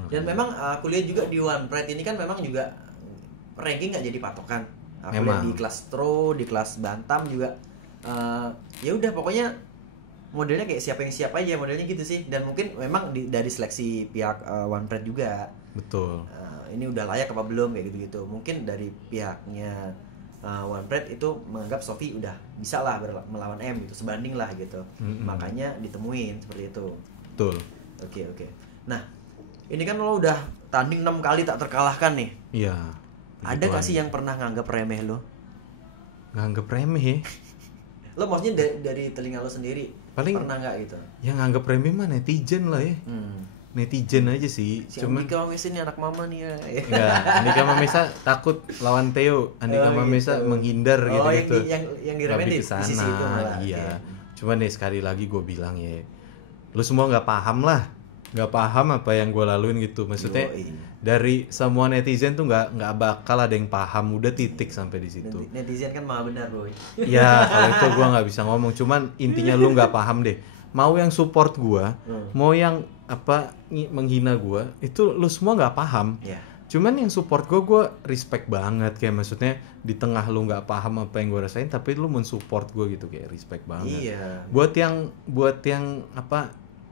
Dan memang aku lihat juga di One Pride ini kan memang juga ranking nggak jadi patokan. Aku lihat di kelas Tro, di kelas Bantam juga ya udah pokoknya modelnya kayak siapa yang siap aja modelnya gitu sih. Dan mungkin memang dari seleksi pihak One Pride juga. Betul. Ini udah layak apa belum kayak gitu-gitu. Mungkin dari pihaknya One Pride itu menganggap Sophie udah bisa lah melawan M gitu, sebanding lah gitu. Makanya ditemuin seperti itu. Betul. Oke. Nah, ini kan lo udah tanding 6 kali tak terkalahkan nih. Iya. Ada gak sih yang pernah nganggap remeh lo? Nganggap remeh? Lo maksudnya dari telinga lo sendiri paling pernah nggak gitu? Yang nganggap remeh mah netizen lah ya. Netizen aja sih. Si Andika Mamesa ini anak mama nih ya. Enggak, Andika Mamesa takut lawan Theo. Andika Mamesa menghindar gitu. Yang diremehin di sisi itu malah. Iya. Cuman nih sekali lagi gue bilang ya, lu semua nggak paham lah, nggak paham apa yang gue laluin gitu. Maksudnya dari semua netizen tuh nggak bakal ada yang paham. Udah titik sampai di situ. Netizen kan malah benar boy. Ya kalau itu gue nggak bisa ngomong. Cuman intinya lu nggak paham deh. Mau yang support gue, mau yang menghina gue, itu lu semua nggak paham. Cuman yang support gue respect banget, kayak maksudnya di tengah lu nggak paham apa yang gue rasain tapi lu mensupport gue gitu, kayak respect banget. buat yang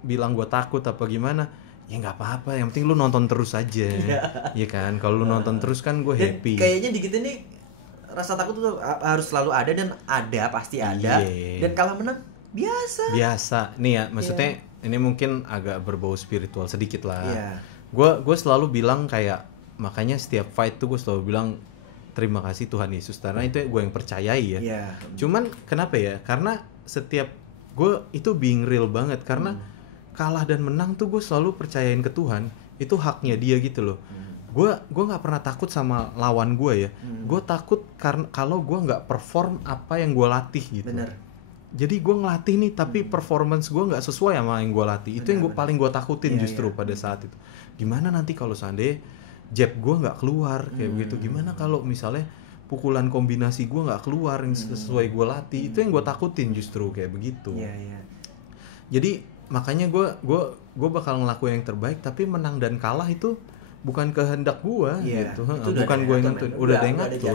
bilang gue takut apa gimana, ya nggak apa-apa, yang penting lu nonton terus aja. Iya kan, kalau lu nonton terus kan gue happy. Kayaknya di kita nih rasa takut tuh harus selalu ada, dan pasti ada. Dan kalah menang biasa nih ya, maksudnya ini mungkin agak berbau spiritual sedikit lah. Gue selalu bilang kayak, makanya setiap fight tuh gue selalu bilang terima kasih Tuhan Yesus, karena itu gue yang percayai ya. Cuman kenapa ya, karena setiap gue itu being real banget, karena kalah dan menang tuh gue selalu percayain ke Tuhan, itu haknya dia gitu loh. Gue nggak pernah takut sama lawan gue ya. Gue takut karena kalau gue nggak perform apa yang gue latih gitu. Jadi gue ngelatih nih tapi performance gue nggak sesuai sama yang gue latih. Itu yang paling gue takutin justru pada saat itu. Gimana nanti kalau seandainya jab gue nggak keluar kayak begitu? Gimana kalau misalnya pukulan kombinasi gue nggak keluar yang sesuai gue latih? Itu yang gue takutin justru kayak begitu. Jadi makanya gue bakal ngelakuin yang terbaik, tapi menang dan kalah itu bukan kehendak gue gitu. Bukan gue yang nentuin, udah ada yang ngatur.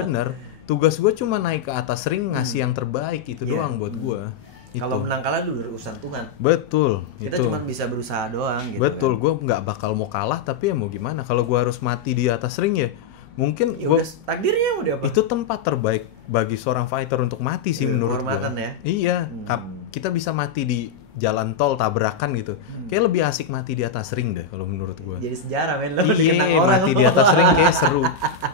Bener. Tugas gue cuma naik ke atas ring, ngasih yang terbaik, itu doang buat gue. Kalau menang kalah dulu urusan Tuhan. Betul. Kita cuma bisa berusaha doang gitu. Betul, gue nggak bakal mau kalah, tapi ya mau gimana? Kalau gue harus mati di atas ring ya mungkin takdirnya mau diapa? Itu tempat terbaik bagi seorang fighter untuk mati sih menurut gue. Iya, kita bisa mati di jalan tol tabrakan gitu. Kayak lebih asik mati di atas ring deh kalau menurut gue. Jadi sejarah men, lo dikenang orang. Mati di atas ring kayak seru.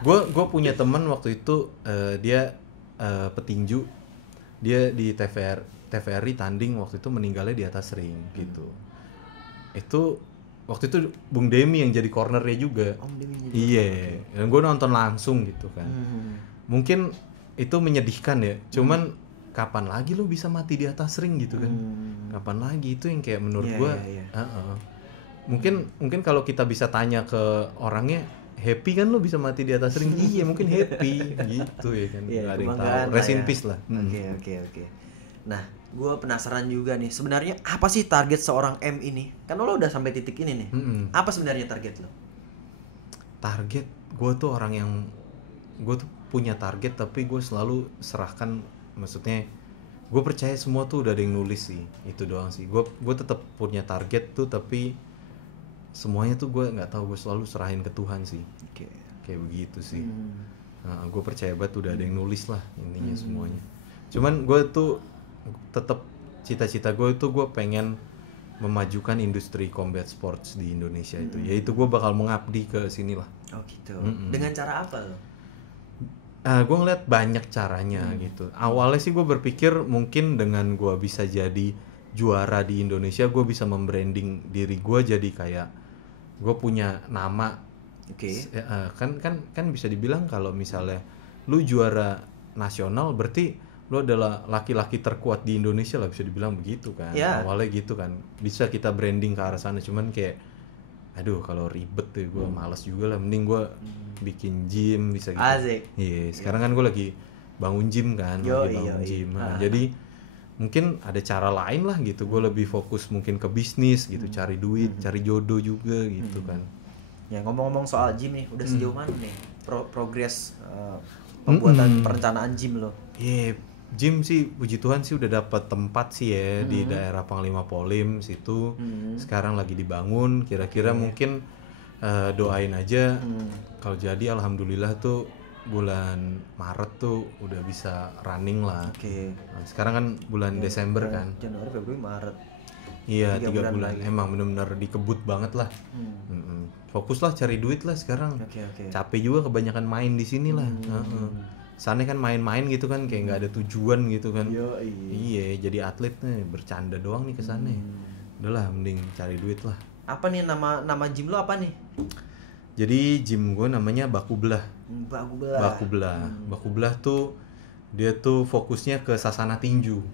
Gue punya teman waktu itu dia petinju. Dia di TVRI tanding waktu itu, meninggalnya di atas ring gitu. Itu waktu itu Bung Demi yang jadi cornernya juga. Iya, dan gue nonton langsung gitu kan. Mungkin itu menyedihkan ya. Cuman kapan lagi lo bisa mati di atas ring gitu kan? Kapan lagi? Itu yang kayak menurut gue. Mungkin kalau kita bisa tanya ke orangnya, happy kan lo bisa mati di atas ring? Iya, mungkin happy gitu ya kan. Gak ada yang tahu. Rest in peace lah. Oke. Nah, gue penasaran juga nih, sebenarnya apa sih target seorang M ini? Kan lo udah sampai titik ini nih. Apa sebenarnya target lo? Target gue tuh orang yang, gue tuh punya target tapi gue selalu serahkan. Maksudnya gue percaya semua tuh udah ada yang nulis sih, itu doang sih. Gue tetap punya target tuh, tapi semuanya tuh gue nggak tahu, gue selalu serahin ke Tuhan sih. Kayak begitu sih. Gue percaya banget udah ada yang nulis lah intinya semuanya. Cuman gue tuh tetap cita-cita gue itu, gue pengen memajukan industri combat sports di Indonesia itu. Yaitu gue bakal mengabdi ke sini lah. Oh gitu. Dengan cara apa lo? Gue ngeliat banyak caranya gitu. Awalnya sih gue berpikir mungkin dengan gue bisa jadi juara di Indonesia, gue bisa membranding diri gue jadi kayak gue punya nama. Kan bisa dibilang kalau misalnya lu juara nasional berarti lu adalah laki-laki terkuat di Indonesia lah, bisa dibilang begitu kan. Awalnya gitu kan, bisa kita branding ke arah sana. Cuman kayak aduh kalau ribet tuh gue males juga lah, mending gue bikin gym bisa gitu. Asik. Iya, sekarang kan gue lagi bangun gym kan, lagi bangun gym. Nah, jadi mungkin ada cara lain lah gitu, gue lebih fokus mungkin ke bisnis gitu, cari duit, cari jodoh juga gitu kan. Ya ngomong-ngomong soal gym nih, udah sejauh mana nih progres pembuatan perencanaan gym lo? Iya, gym sih puji Tuhan sih udah dapat tempat sih ya di daerah Panglima Polim situ. Sekarang lagi dibangun, kira-kira mungkin doain aja kalau jadi alhamdulillah tuh bulan Maret tuh udah bisa running lah. Nah, sekarang kan bulan Desember kan. Januari, Februari, Maret. Iya, 3 bulan. Emang bener-bener dikebut banget lah. Fokus lah cari duit lah sekarang. Capek juga kebanyakan main di sini lah. Sana kan main-main gitu kan, kayak nggak ada tujuan gitu kan. Iya, jadi atlet nih bercanda doang nih kesana. Udahlah, mending cari duit lah. Apa nih nama gym lo apa nih? Jadi gym gue namanya Baku Belah. Baku Belah tuh dia tuh fokusnya ke sasana tinju.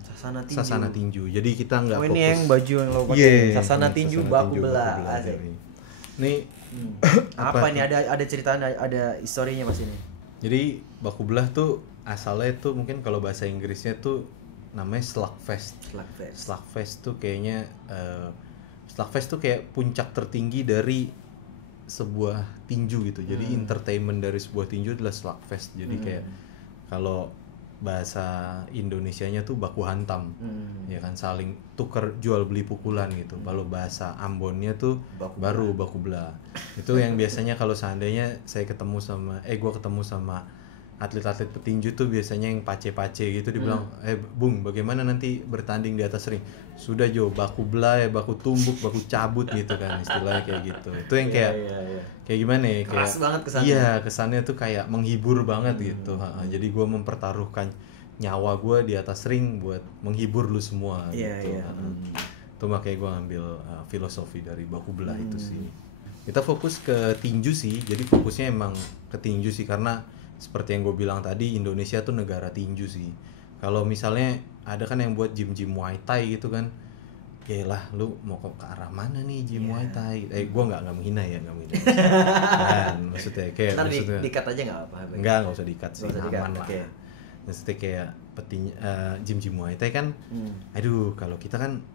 Sasana tinju. Jadi kita nggak fokus. Ini yang baju yang lo pakai. Sasana tinju Baku Belah. Nih apa ini ada ceritanya, ada historinya Mas ini? Jadi Baku Belah tuh asalnya tuh mungkin kalau bahasa Inggrisnya tuh namanya Slugfest. Slugfest tuh kayaknya Slugfest tuh kayak puncak tertinggi dari sebuah tinju gitu. Jadi entertainment dari sebuah tinju adalah Slugfest. Jadi kayak kalau bahasa Indonesianya tuh baku hantam, ya kan, saling tuker jual beli pukulan gitu. Kalau bahasa Ambonnya tuh baru Baku Belah. Itu yang biasanya kalau seandainya saya ketemu sama gue ketemu sama atlet-atlet petinju tuh biasanya yang pace-pace gitu dibilang, Bung, bagaimana nanti bertanding di atas ring? Sudah Jo, Baku Belah ya, baku tumbuk, baku cabut gitu kan, istilahnya kayak gitu. Itu yang kayak kayak gimana ya, kayak keras banget kesannya. Iya, kesannya tuh kayak menghibur banget gitu. Jadi gue mempertaruhkan nyawa gue di atas ring buat menghibur lu semua gitu. Itu makanya gue ngambil filosofi dari Baku Belah itu sih. Kita fokus ke tinju sih, jadi fokusnya emang ke tinju sih, karena seperti yang gue bilang tadi, Indonesia tuh negara tinju sih. Kalau misalnya ada kan yang buat gym-gym Muay Thai gitu kan, yalah lu mau ke arah mana nih gym Muay Thai? Gue nggak menghina ya, nggak menghina. Kan maksudnya kayak ntar dikat aja nggak apa-apa. Nggak usah dikat sih, aman lah. Maksudnya kayak gym-gym Muay Thai kan, aduh kalau kita kan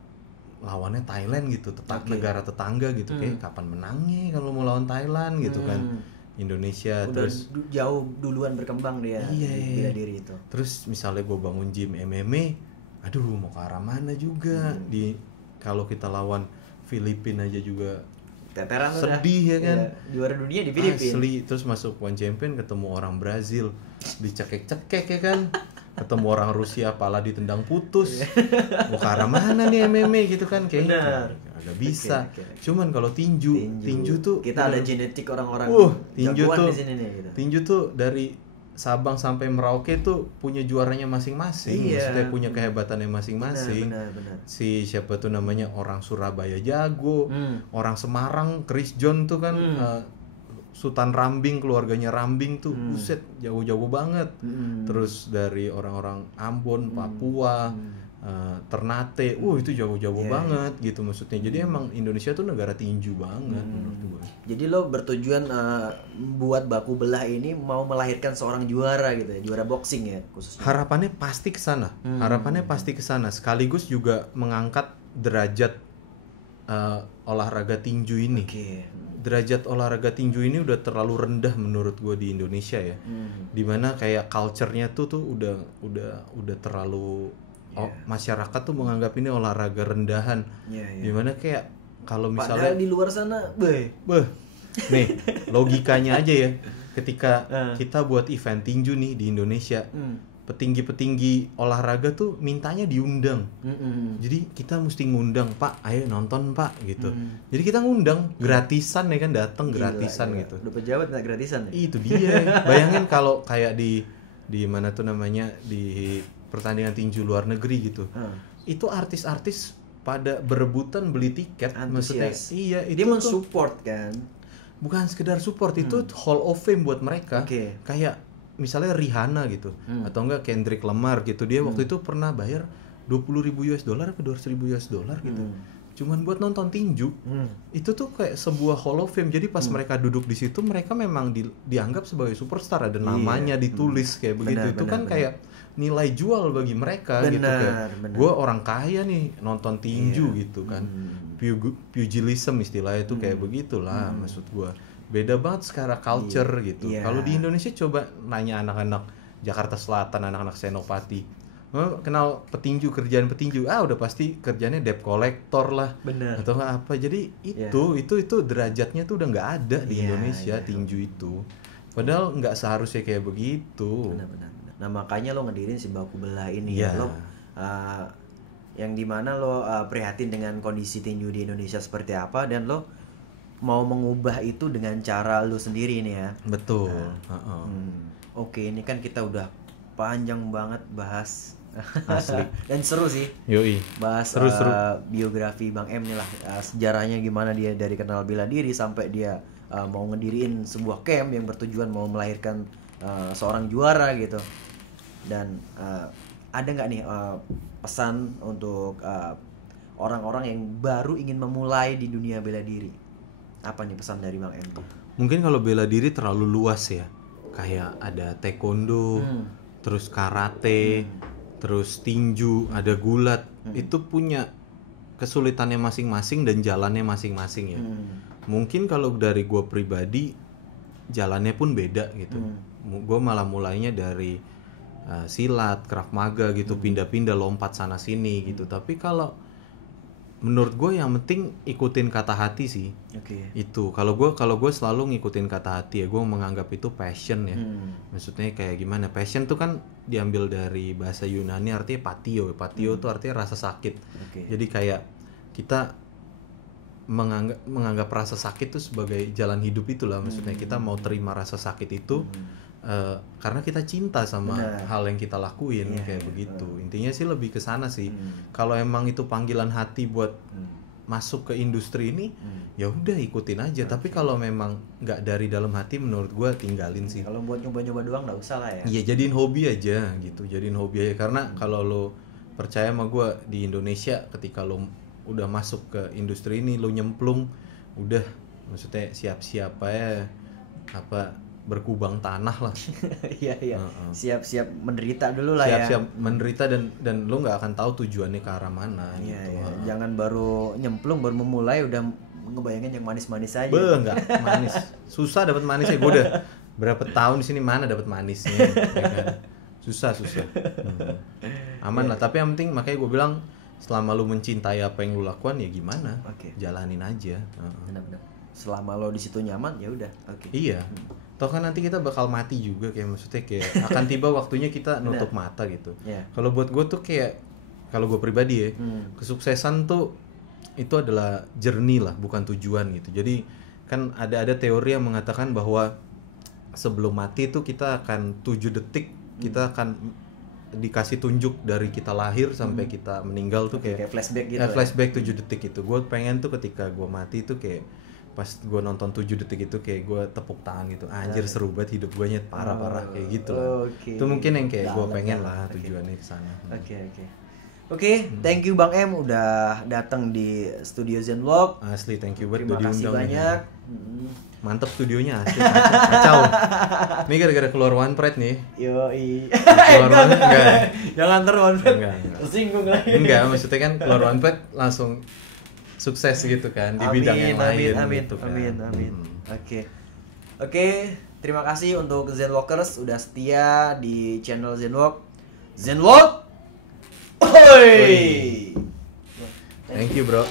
lawannya Thailand gitu, negara tetangga gitu, kayak kapan menangnya kalau mau lawan Thailand gitu kan. Indonesia udah terus jauh duluan berkembang dia bela diri itu. Terus misalnya gue bangun gym MMA, aduh mau ke arah mana juga. Kalau kita lawan Filipina aja juga teteran sedih ya kan. Juara dunia di Filipina. Asli, terus masuk One Champion ketemu orang Brazil dicekek-cekek ya kan. Ketemu orang Rusia pala ditendang putus. Mau ke arah mana nih MMA gitu kan, kayaknya agak bisa. Cuman kalau tinju tuh kita ada genetik orang-orang tinju tuh di sini nih, gitu. Tinju tuh dari Sabang sampai Merauke tuh punya juaranya masing-masing. Maksudnya punya kehebatannya masing-masing. Benar. Si siapa tuh namanya orang Surabaya jago, orang Semarang Chris John tuh kan Sultan Rambing, keluarganya Rambing tuh buset jauh-jauh banget. Terus dari orang-orang Ambon, Papua, Ternate, itu jauh-jauh banget gitu maksudnya. Jadi emang Indonesia tuh negara tinju banget menurut gue. Jadi lo bertujuan buat Baku Belah ini mau melahirkan seorang juara gitu ya, juara boxing ya khususnya. Harapannya pasti ke sana. Sekaligus juga mengangkat derajat olahraga tinju ini. Derajat olahraga tinju ini udah terlalu rendah menurut gue di Indonesia ya. Dimana kayak culture-nya tuh udah terlalu masyarakat tuh menganggap ini olahraga rendahan. Dimana kayak kalau misalnya padahal di luar sana nih logikanya aja ya, ketika kita buat event tinju nih di Indonesia, petinggi-petinggi olahraga tuh mintanya diundang. Jadi kita mesti ngundang, Pak, ayo nonton Pak gitu. Jadi kita ngundang gratisan ya kan, datang gratisan gitu. Udah pejabat nggak gratisan ya? Itu dia. Bayangin kalau kayak di mana tuh namanya, di pertandingan tinju luar negeri gitu. Itu artis-artis pada berebutan beli tiket. Maksudnya iya, itu dia mensupport kan. Bukan sekedar support, itu Hall of Fame buat mereka. Kayak misalnya Rihanna gitu, atau enggak Kendrick Lamar gitu, dia waktu itu pernah bayar $20,000 atau $200,000 gitu. cuman buat nonton tinju. Itu tuh kayak sebuah Hall of Fame. Jadi pas mereka duduk di situ, mereka memang dianggap sebagai superstar, ada namanya ditulis kayak begitu. Itu kan kayak nilai jual bagi mereka gitu kayak. Gue orang kaya nih nonton tinju gitu kan. Pugilism istilahnya itu kayak begitulah maksud gue. Beda banget secara culture gitu. Kalau di Indonesia coba nanya anak-anak Jakarta Selatan, anak-anak Senopati, kenal petinju, kerjaan petinju, udah pasti kerjanya debt collector lah, atau apa. Jadi itu derajatnya tuh udah nggak ada di Indonesia tinju itu. Padahal nggak seharusnya kayak begitu. Benar. Nah makanya lo ngedirin si Baku Belah ini ya, lo yang dimana lo prihatin dengan kondisi tinju di Indonesia seperti apa, dan lo mau mengubah itu dengan cara lo sendiri nih ya. Betul. Oke, ini kan kita udah panjang banget bahas. Asli. Dan seru sih. Yoi. Bahas seru. Biografi Bang M nih lah, sejarahnya gimana dia dari kenal bela diri sampai dia mau ngediriin sebuah camp yang bertujuan mau melahirkan seorang juara gitu. Dan ada nggak nih pesan untuk orang-orang yang baru ingin memulai di dunia bela diri? Apa nih pesan dari Bang M? Mungkin kalau bela diri terlalu luas ya. Kayak ada taekwondo, terus karate, terus tinju, ada gulat. Itu punya kesulitannya masing-masing dan jalannya masing-masing ya. Mungkin kalau dari gue pribadi jalannya pun beda gitu. Gue malah mulainya dari silat, krav maga gitu, pindah-pindah lompat sana sini gitu. Tapi kalau menurut gue yang penting ikutin kata hati sih. Itu kalau gue selalu ngikutin kata hati ya. Gue menganggap itu passion ya. Maksudnya kayak gimana? Passion tuh kan diambil dari bahasa Yunani, artinya patio. Patio tuh artinya rasa sakit. Jadi kayak kita menganggap rasa sakit tuh sebagai jalan hidup itulah. Maksudnya kita mau terima rasa sakit itu karena kita cinta sama hal yang kita lakuin kayak begitu. Intinya sih lebih ke sana sih. Kalau emang itu panggilan hati buat masuk ke industri ini, ya udah ikutin aja. Tapi kalau memang nggak dari dalam hati, menurut gue tinggalin sih. Kalau buat nyoba-nyoba doang nggak usah lah ya. Iya, jadiin hobi aja gitu. Jadiin hobi aja, karena kalau lo percaya sama gue, di Indonesia ketika lo udah masuk ke industri ini, lo nyemplung, udah maksudnya siap-siap aja berkubang tanah lah. Iya. Siap-siap menderita dulu lah ya. Siap-siap menderita dan lo nggak akan tahu tujuannya ke arah mana gitu. Jangan baru nyemplung, baru memulai udah ngebayangin yang manis-manis aja. Nggak manis. Susah dapat manisnya. Gue udah berapa tahun di sini, mana dapat manisnya. Ya kan? Susah. Aman lah. Tapi yang penting makanya gue bilang, selama lo mencintai apa yang lo lakukan ya gimana? Jalanin aja. Benar-benar. Selama lo di situ nyaman ya udah. Iya. Toh kan nanti kita bakal mati juga, kayak maksudnya kayak akan tiba waktunya kita nutup mata gitu. Kalau buat gue tuh kayak, kalau gue pribadi ya, kesuksesan tuh itu adalah journey lah, bukan tujuan gitu. Jadi kan ada teori yang mengatakan bahwa sebelum mati tuh kita akan 7 detik kita akan dikasih tunjuk dari kita lahir sampai kita meninggal tuh kayak flashback gitu. Flashback 7 detik itu. Gue pengen tuh ketika gue mati tuh kayak pas gue nonton 7 detik itu kayak gue tepuk tangan gitu, anjir seru banget hidup gue, nyet parah kayak gitu lah. Itu mungkin yang kayak gue pengen lah tujuannya ke sana. Oke, thank you Bang M udah datang di Studio Zenwalk. Asli thank you buat udah diundang. Terima kasih banyak. Mantep studionya, asli kacau. Ini gara-gara keluar One Pride nih. Yoi. Keluar One Pride enggak. Jangan ntar One Pride. Tersinggung lagi. Enggak, maksudnya kan keluar One Pride langsung sukses gitu kan di bidang yang lain. Amin. Oke, terima kasih untuk Zenwalkers udah setia di channel Zenwalk. Oi! Thank you bro.